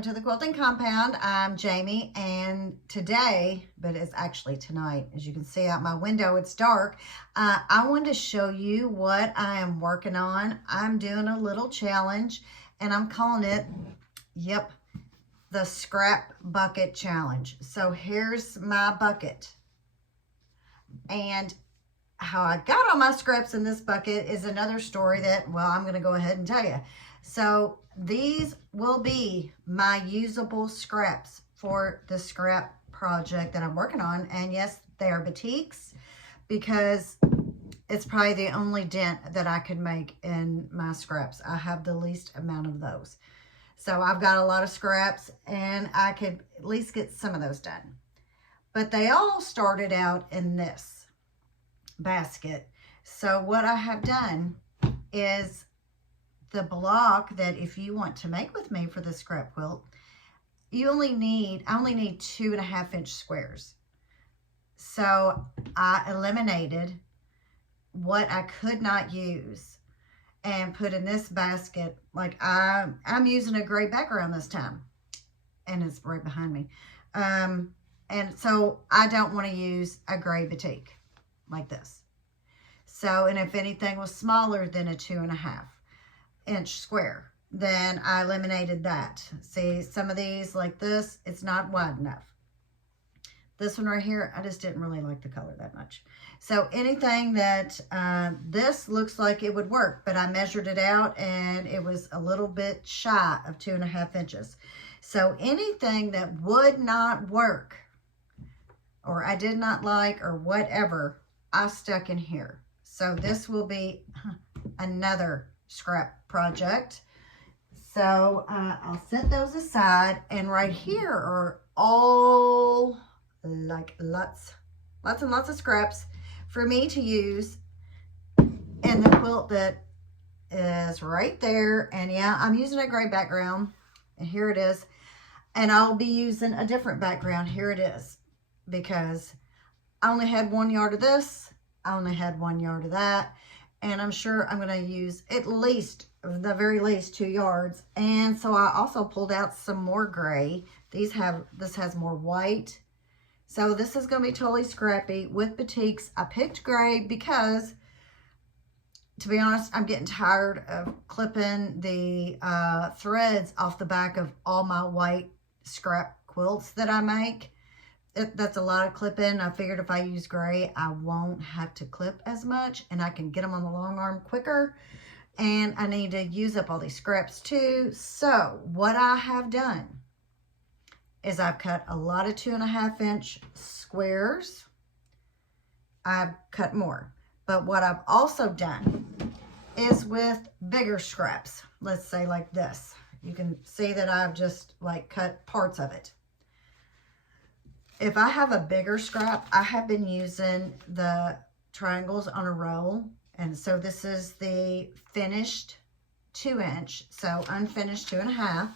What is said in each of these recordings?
welcome to the Quilting Compound. I'm Jamie, and today, but it's actually tonight, as you can see out my window, it's dark. I wanted to show you what I am working on. I'm doing a little challenge, and I'm calling it, the Scrap Bucket Challenge. So here's my bucket, and how I got all my scraps in this bucket is another story that, well, I'm going to go ahead and tell you. So these will be my usable scraps for the scrap project that I'm working on. And yes, they are batiks because it's probably the only dent that I could make in my scraps. I have the least amount of those. So I've got a lot of scraps and I could at least get some of those done. But they all started out in this basket. So what I have done is the block that if you want to make with me for the scrap quilt, I only need 2.5 inch squares. So I eliminated what I could not use and put in this basket. Like I'm using a gray background this time, and it's right behind me. And so I don't want to use a gray batik like this. So, and if anything was smaller than a 2.5 inch square, then I eliminated that. See, some of these like this, it's not wide enough. This one right here, I just didn't really like the color that much. So anything that, this looks like it would work, but I measured it out and it was a little bit shy of 2.5 inches. So anything that would not work, or I did not like, or whatever, I stuck in here. So this will be another scrap project. So I'll set those aside, and right here are all like lots and lots of scraps for me to use in the quilt that is right there. And yeah, I'm using a gray background, and here it is. And I'll be using a different background. Here it is, because I only had 1 yard of this. I only had 1 yard of that. And I'm sure I'm going to use at least, the very least, 2 yards. And so I also pulled out some more gray. This has more white. So this is going to be totally scrappy with batiks. I picked gray because, to be honest, I'm getting tired of clipping the threads off the back of all my white scrap quilts that I make. That's a lot of clipping. I figured if I use gray, I won't have to clip as much, and I can get them on the long arm quicker. And I need to use up all these scraps too. So what I have done is I've cut a lot of 2.5 inch squares. I've cut more. But what I've also done is with bigger scraps, let's say like this. You can see that I've just like cut parts of it. If I have a bigger scrap, I have been using the triangles on a roll. And so this is the finished 2 inch, so unfinished 2.5.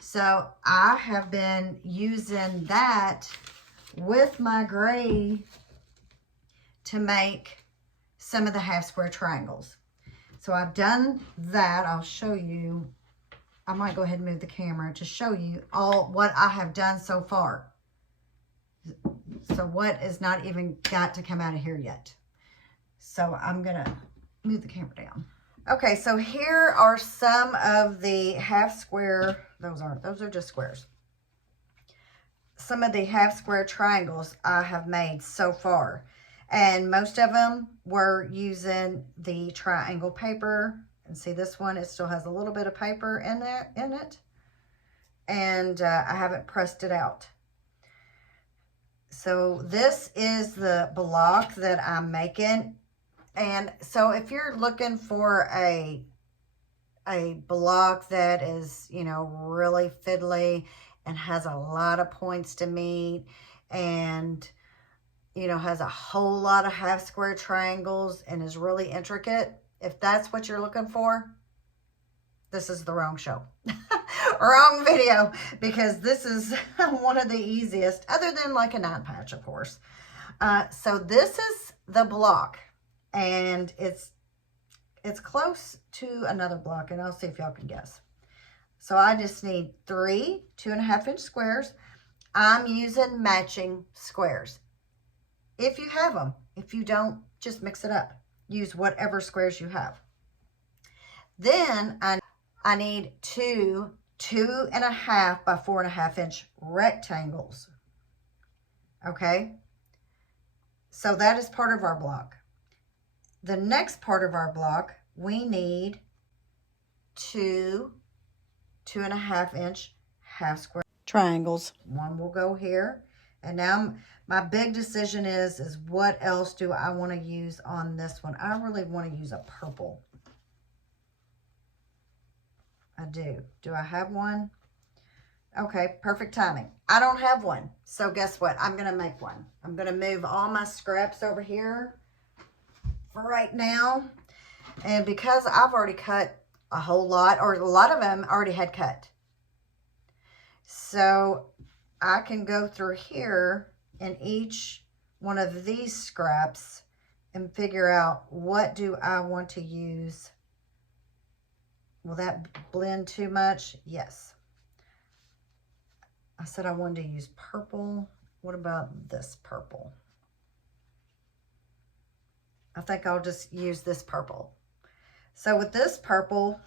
So I have been using that with my gray to make some of the half square triangles. So I've done that. I'll show you. I might go ahead and move the camera to show you all what I have done so far. So what is not even got to come out of here yet. So I'm gonna move the camera down. Okay, so here are some of the half square, those are just squares. Some of the half square triangles I have made so far. And most of them were using the triangle paper. And see this one, it still has a little bit of paper in it. And I haven't pressed it out. So this is the block that I'm making. And so if you're looking for a block that is, you know, really fiddly and has a lot of points to meet and, you know, has a whole lot of half square triangles and is really intricate, if that's what you're looking for, this is the wrong show. Wrong video, because this is one of the easiest, other than like a 9-patch, of course. So this is the block, and it's close to another block, and I'll see if y'all can guess. So I just need 3 2.5-inch squares. I'm using matching squares. If you have them. If you don't, just mix it up. Use whatever squares you have. Then I need 2 2.5 by 4.5-inch rectangles. Okay? So that is part of our block. The next part of our block, we need 2 2.5-inch half square triangles. One will go here. And now my big decision is what else do I want to use on this one? I really want to use a purple. I do. Do I have one? Okay, perfect timing. I don't have one. So guess what? I'm going to make one. I'm going to move all my scraps over here for right now. And because I've already cut a whole lot, or a lot of them already had cut. So I can go through here in each one of these scraps and figure out what do I want to use. Will that blend too much? Yes. I said I wanted to use purple. What about this purple? I think I'll just use this purple. So with this purple,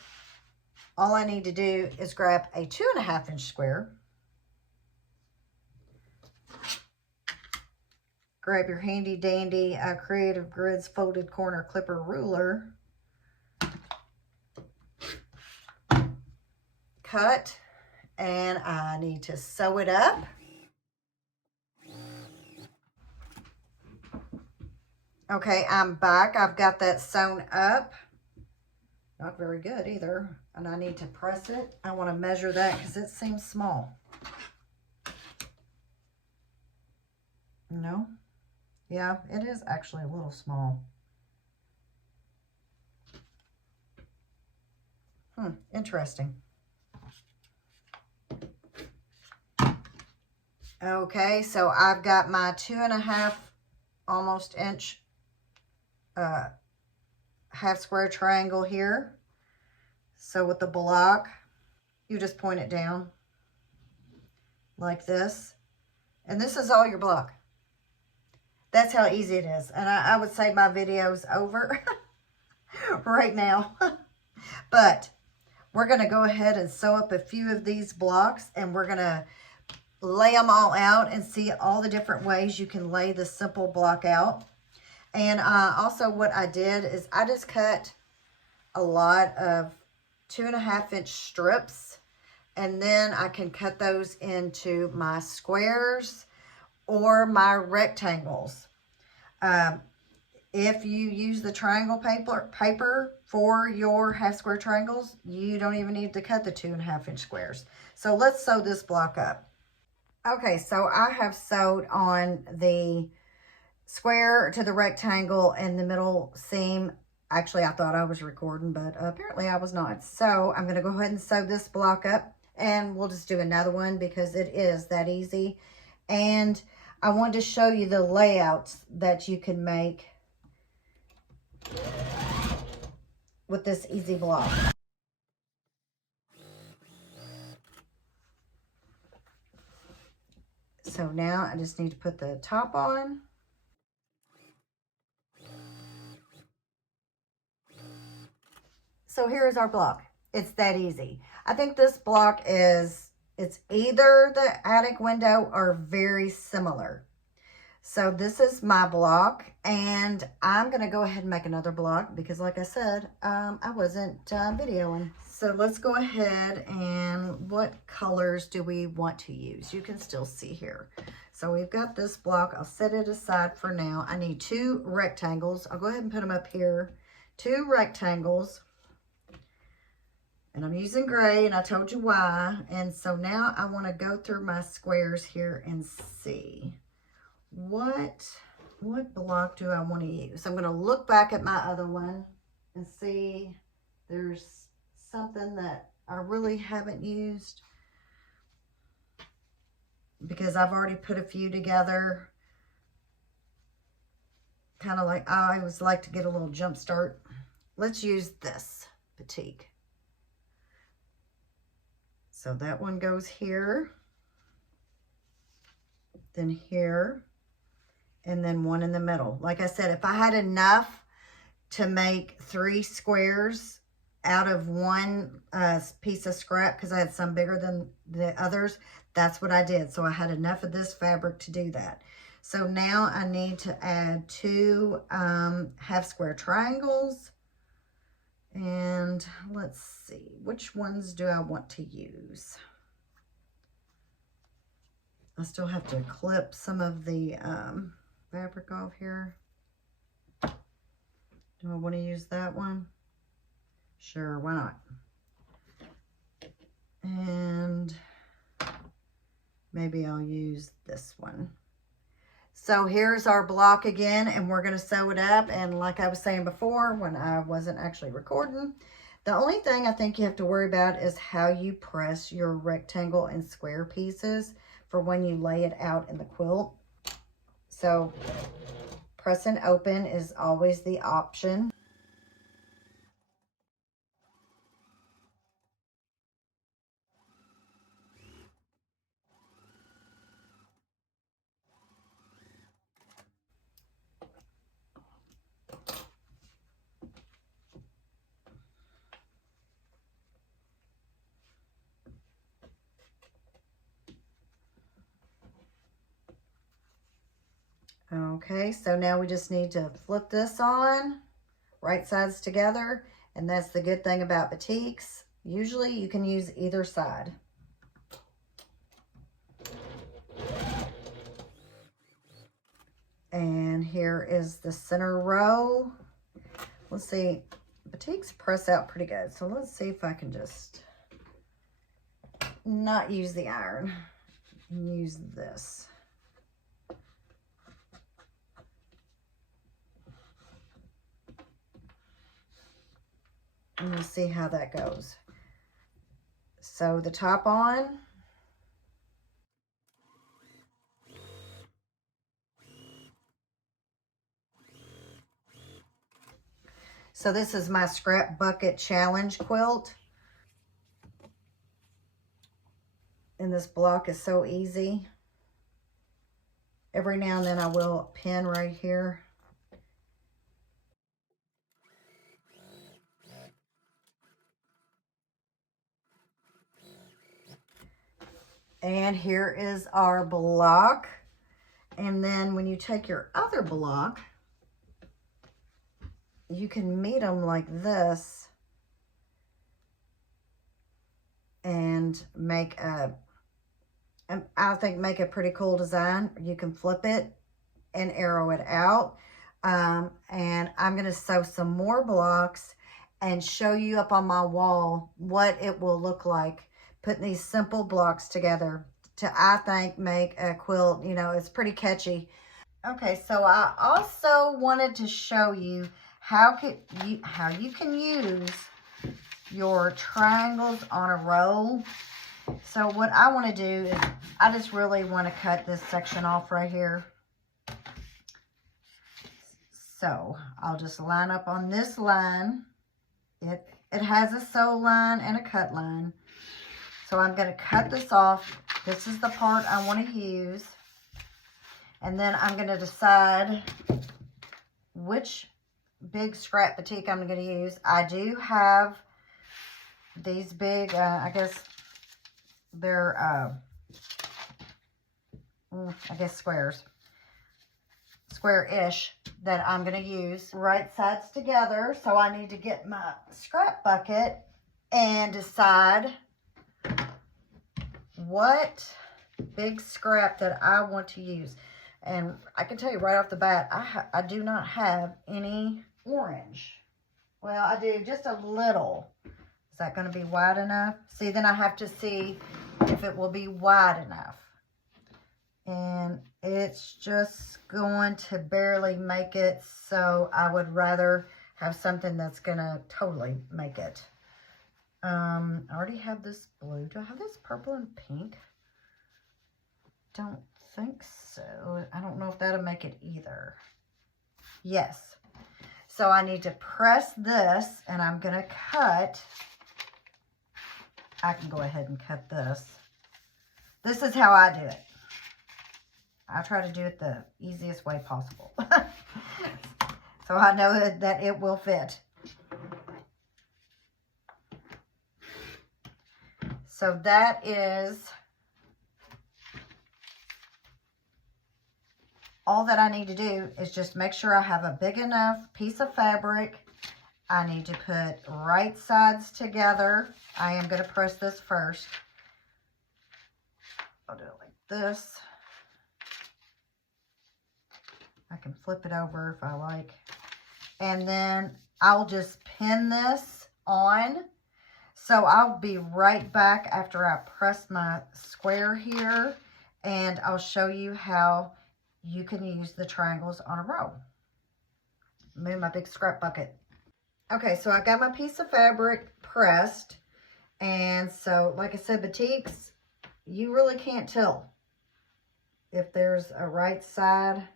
all I need to do is grab a 2.5-inch square. Grab your handy dandy Creative Grids folded corner clipper ruler. Cut, and I need to sew it up. Okay, I'm back. I've got that sewn up. Not very good either. And I need to press it. I want to measure that because it seems small. No? Yeah, it is actually a little small. Interesting. Okay, so I've got my 2.5 almost inch half square triangle here. So with the block, you just point it down like this. And this is all your block. That's how easy it is. And I would say my video's over right now. But we're going to go ahead and sew up a few of these blocks, and we're going to lay them all out and see all the different ways you can lay the simple block out. And also what I did is I just cut a lot of 2.5-inch strips, and then I can cut those into my squares or my rectangles. If you use the triangle paper for your half square triangles, you don't even need to cut the 2.5-inch squares. So let's sew this block up. Okay, so I have sewed on the square to the rectangle and the middle seam. Actually, I thought I was recording, but apparently I was not. So I'm going to go ahead and sew this block up, and we'll just do another one because it is that easy. And I wanted to show you the layouts that you can make with this easy block. So now I just need to put the top on. So here is our block. It's that easy. I think this block is, it's either the attic window or very similar. So this is my block, and I'm going to go ahead and make another block because like I said, I wasn't videoing. So let's go ahead, and what colors do we want to use? You can still see here. So we've got this block. I'll set it aside for now. I need 2 rectangles. I'll go ahead and put them up here. 2 rectangles. And I'm using gray, and I told you why. And so now I want to go through my squares here and see what block do I want to use. I'm going to look back at my other one and see there's something that I really haven't used because I've already put a few together. Kind of like, I always like to get a little jump start. Let's use this Batik. So that one goes here, then here, and then one in the middle. Like I said, if I had enough to make 3 squares out of one piece of scrap, because I had some bigger than the others, that's what I did. So I had enough of this fabric to do that. So now I need to add 2 half square triangles. And let's see, which ones do I want to use? I still have to clip some of the fabric off here. Do I want to use that one? Sure, why not? And maybe I'll use this one. So here's our block again, and we're going to sew it up. And like I was saying before, when I wasn't actually recording, the only thing I think you have to worry about is how you press your rectangle and square pieces for when you lay it out in the quilt. So press and open is always the option. Okay, so now we just need to flip this on, right sides together, and that's the good thing about batiks. Usually you can use either side. And here is the center row. Let's see, batiks press out pretty good, so let's see if I can just not use the iron and use this. And we'll see how that goes. Sew the top on. So this is my scrap bucket challenge quilt. And this block is so easy. Every now and then I will pin right here. And here is our block. And then when you take your other block, you can meet them like this and make I think make a pretty cool design. You can flip it and arrow it out. And I'm going to sew some more blocks and show you up on my wall what it will look like putting these simple blocks together to, I think, make a quilt. You know, it's pretty catchy. Okay, so I also wanted to show you how you can use your triangles on a roll. So what I want to do is I just really want to cut this section off right here. So I'll just line up on this line. It has a sew line and a cut line. So I'm going to cut this off. This is the part I want to use. And then I'm going to decide which big scrap batik I'm going to use. I do have these big, I guess they're, I guess square-ish that I'm going to use. Right sides together. So I need to get my scrap bucket and decide what big scrap that I want to use. And I can tell you right off the bat, I do not have any orange. Well, I do just a little. Is that going to be wide enough? See, then I have to see if it will be wide enough. And it's just going to barely make it, so I would rather have something that's going to totally make it. I already have this blue. Do I have this purple and pink? Don't think so. I don't know if that'll make it either. Yes. So I need to press this, and I'm going to cut I can go ahead and cut this. This is how I do it. I try to do it the easiest way possible. So I know that it will fit. So that is all that I need to do is just make sure I have a big enough piece of fabric. I need to put right sides together. I am going to press this first. I'll do it like this. I can flip it over if I like. And then I'll just pin this on. So I'll be right back after I press my square here. And I'll show you how you can use the triangles on a row. Move my big scrap bucket. Okay, so I got my piece of fabric pressed. And so, like I said, batiks, you really can't tell if there's a right side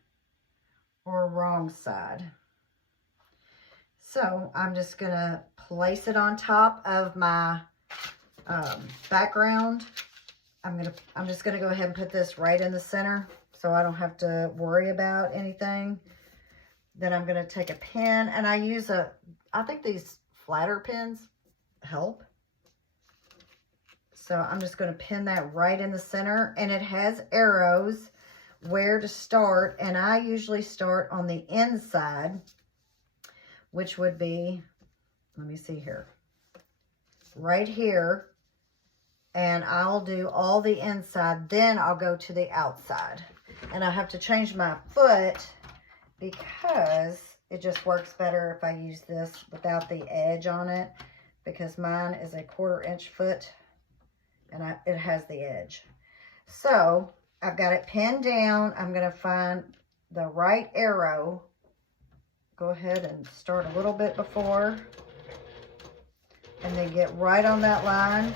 or a wrong side. So I'm just gonna place it on top of my background. I'm just gonna go ahead and put this right in the center so I don't have to worry about anything. Then I'm gonna take a pin, and I use I think these flatter pins help. So I'm just gonna pin that right in the center, and it has arrows where to start, and I usually start on the inside, which would be, let me see here, right here, and I'll do all the inside, then I'll go to the outside. And I have to change my foot because it just works better if I use this without the edge on it, because mine is a 1/4 inch foot and it has the edge. So I've got it pinned down. I'm going to find the right arrow. Go ahead and start a little bit before, and then get right on that line.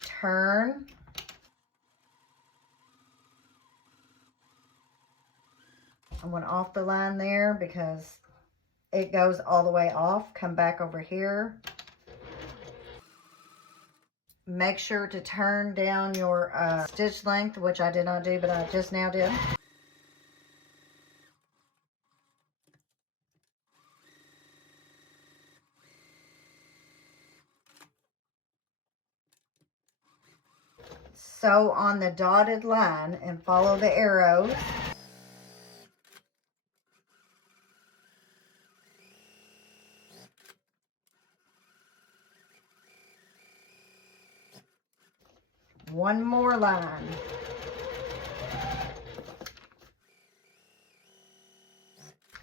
Turn. I went off the line there because it goes all the way off. Come back over here. Make sure to turn down your stitch length, which I did not do, but I just now did. Sew on the dotted line and follow the arrows. One more line.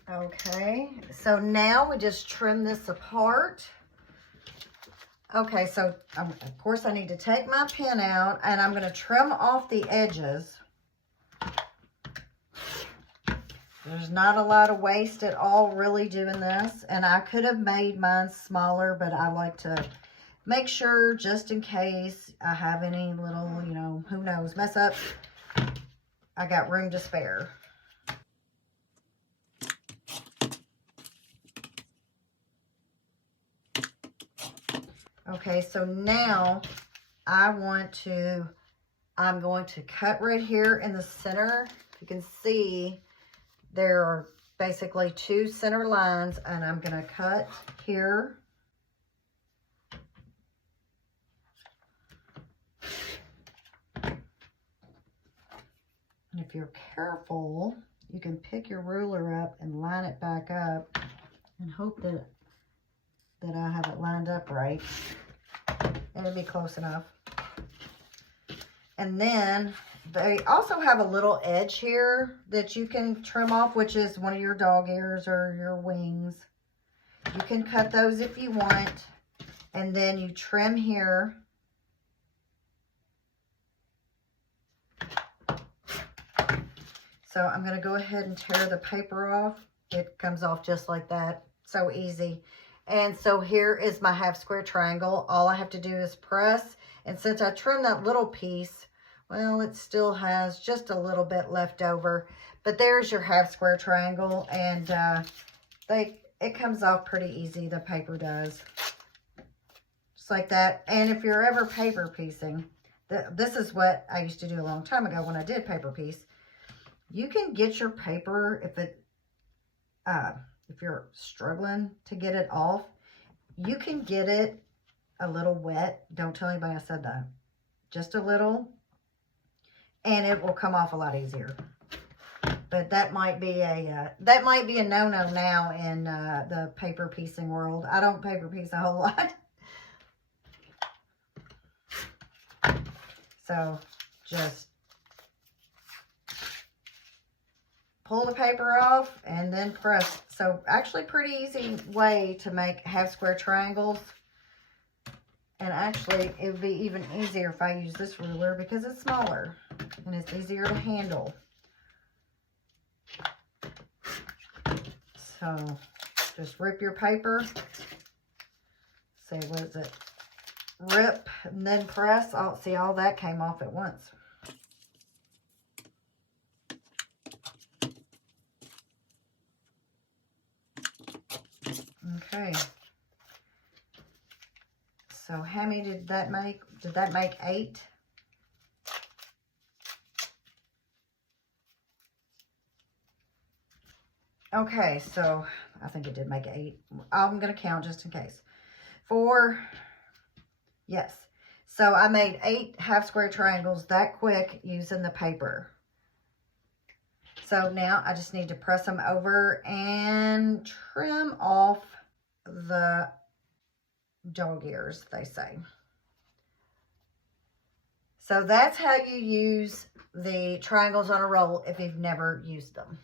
Okay, so now we just trim this apart. Okay, so of course I need to take my pin out, and I'm going to trim off the edges. There's not a lot of waste at all really doing this, and I could have made mine smaller, but I like to make sure, just in case I have any little, you know, who knows, mess ups, I got room to spare. Okay, so now I'm going to cut right here in the center. You can see there are basically 2 center lines, and I'm going to cut here. And if you're careful, you can pick your ruler up and line it back up and hope that I have it lined up right. It'll be close enough. And then they also have a little edge here that you can trim off, which is one of your dog ears or your wings. You can cut those if you want. And then you trim here. So I'm going to go ahead and tear the paper off. It comes off just like that. So easy. And so here is my half square triangle. All I have to do is press. And since I trimmed that little piece, well, it still has just a little bit left over. But there's your half square triangle. And it comes off pretty easy. The paper does. Just like that. And if you're ever paper piecing, this is what I used to do a long time ago when I did paper piece. You can get your paper, if you're struggling to get it off, you can get it a little wet. Don't tell anybody I said that. Just a little, and it will come off a lot easier. But that might be a no-no now in the paper piecing world. I don't paper piece a whole lot. So just pull the paper off and then press. So actually pretty easy way to make half square triangles. And actually it would be even easier if I use this ruler because it's smaller and it's easier to handle. So just rip your paper. Say, what is it? Rip and then press. Oh, see, all that came off at once. Okay. So how many did that make? Did that make 8? Okay, so I think it did make 8. I'm going to count just in case. 4. Yes. So I made 8 half square triangles that quick using the paper. So now I just need to press them over and trim off the dog ears, they say. So that's how you use the triangles on a roll if you've never used them.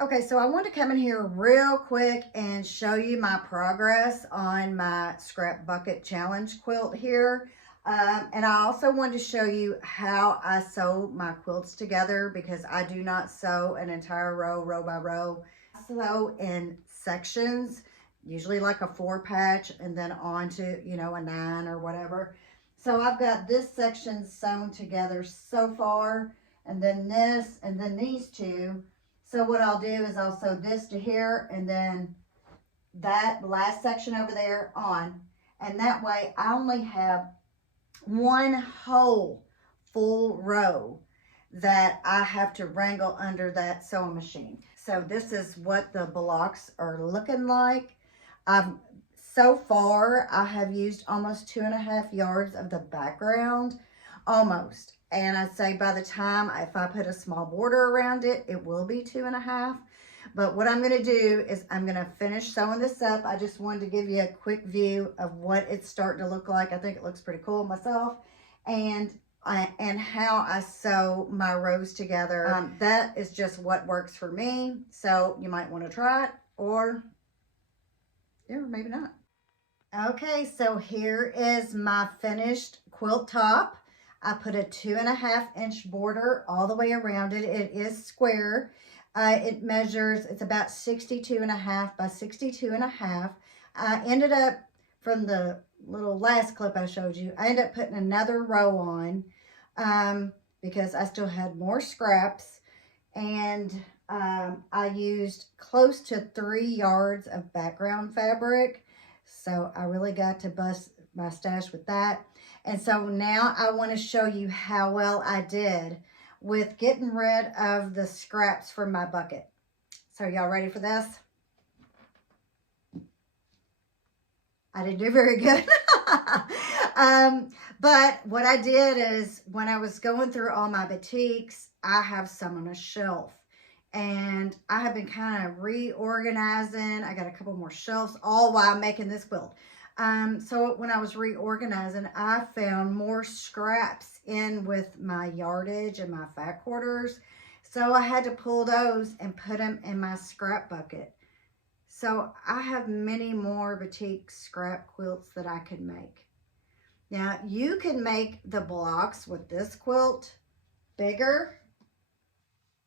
Okay, so I want to come in here real quick and show you my progress on my scrap bucket challenge quilt here. And I also wanted to show you how I sew my quilts together because I do not sew an entire row by row. I sew in sections, usually like a 4-patch and then on to, you know, a 9 or whatever. So I've got this section sewn together so far, and then this, and then these two. So what I'll do is I'll sew this to here and then that last section over there on. And that way I only have one whole full row that I have to wrangle under that sewing machine. So this is what the blocks are looking like. So far I have used almost 2.5 yards of the background, almost. And I'd say by the time, if I put a small border around it, it will be 2.5. But what I'm going to do is I'm going to finish sewing this up. I just wanted to give you a quick view of what it's starting to look like. I think it looks pretty cool myself. And how I sew my rows together. That is just what works for me. So you might want to try it, or yeah, maybe not. Okay, so here is my finished quilt top. I put a 2.5-inch border all the way around it. It is square. It measures, it's about 62.5 by 62.5. I ended up, from the little last clip I showed you, I ended up putting another row on because I still had more scraps. And I used close to 3 yards of background fabric. So I really got to bust my stash with that. And so now I want to show you how well I did with getting rid of the scraps from my bucket. So y'all ready for this? I didn't do very good. But what I did is when I was going through all my batiks, I have some on a shelf. And I have been kind of reorganizing. I got a couple more shelves all while I'm making this quilt. So when I was reorganizing, I found more scraps in with my yardage and my fat quarters. So I had to pull those and put them in my scrap bucket. So I have many more batik scrap quilts that I can make. Now you can make the blocks with this quilt bigger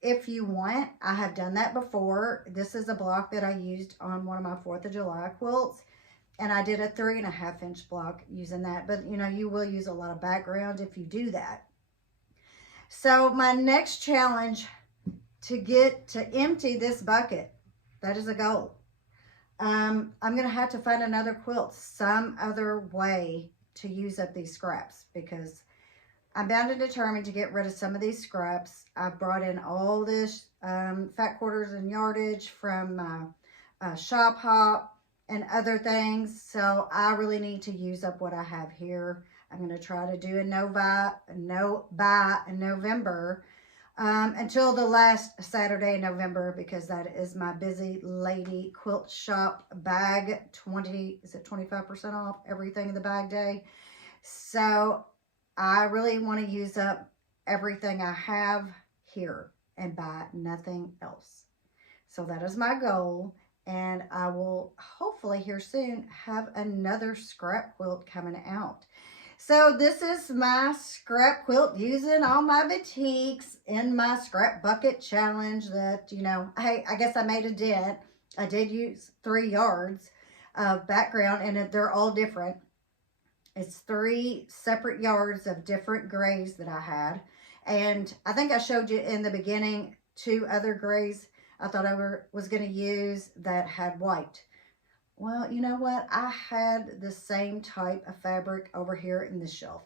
if you want. I have done that before. This is a block that I used on one of my 4th of July quilts. And I did a 3.5-inch block using that. But, you know, you will use a lot of background if you do that. So my next challenge to get to empty this bucket, that is a goal. I'm going to have to find another quilt, some other way to use up these scraps, because I'm bound and determined to get rid of some of these scraps. I've brought in all this fat quarters and yardage from Shop Hop and other things. So I really need to use up what I have here. I'm going to try to do a no buy in November until the last Saturday in November, because that is my Busy Lady Quilt Shop bag 25% off everything in the bag day. So I really want to use up everything I have here and buy nothing else. So that is my goal, and I will hopefully here soon have another scrap quilt coming out. So this is my scrap quilt using all my batiks in my scrap bucket challenge that, you know, hey, I guess I made a dent. I did use 3 yards of background, and they're all different. It's 3 separate yards of different grays that I had. And I think I showed you in the beginning 2 other grays I thought I was going to use that had white. Well, you know what? I had the same type of fabric over here in this shelf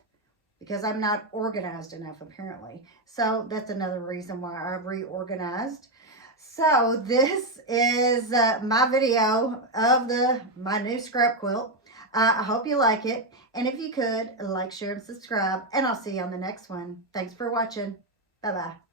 because I'm not organized enough, apparently. So that's another reason why I reorganized. So this is my video of my new scrap quilt. I hope you like it. And if you could, like, share, and subscribe. And I'll see you on the next one. Thanks for watching. Bye-bye.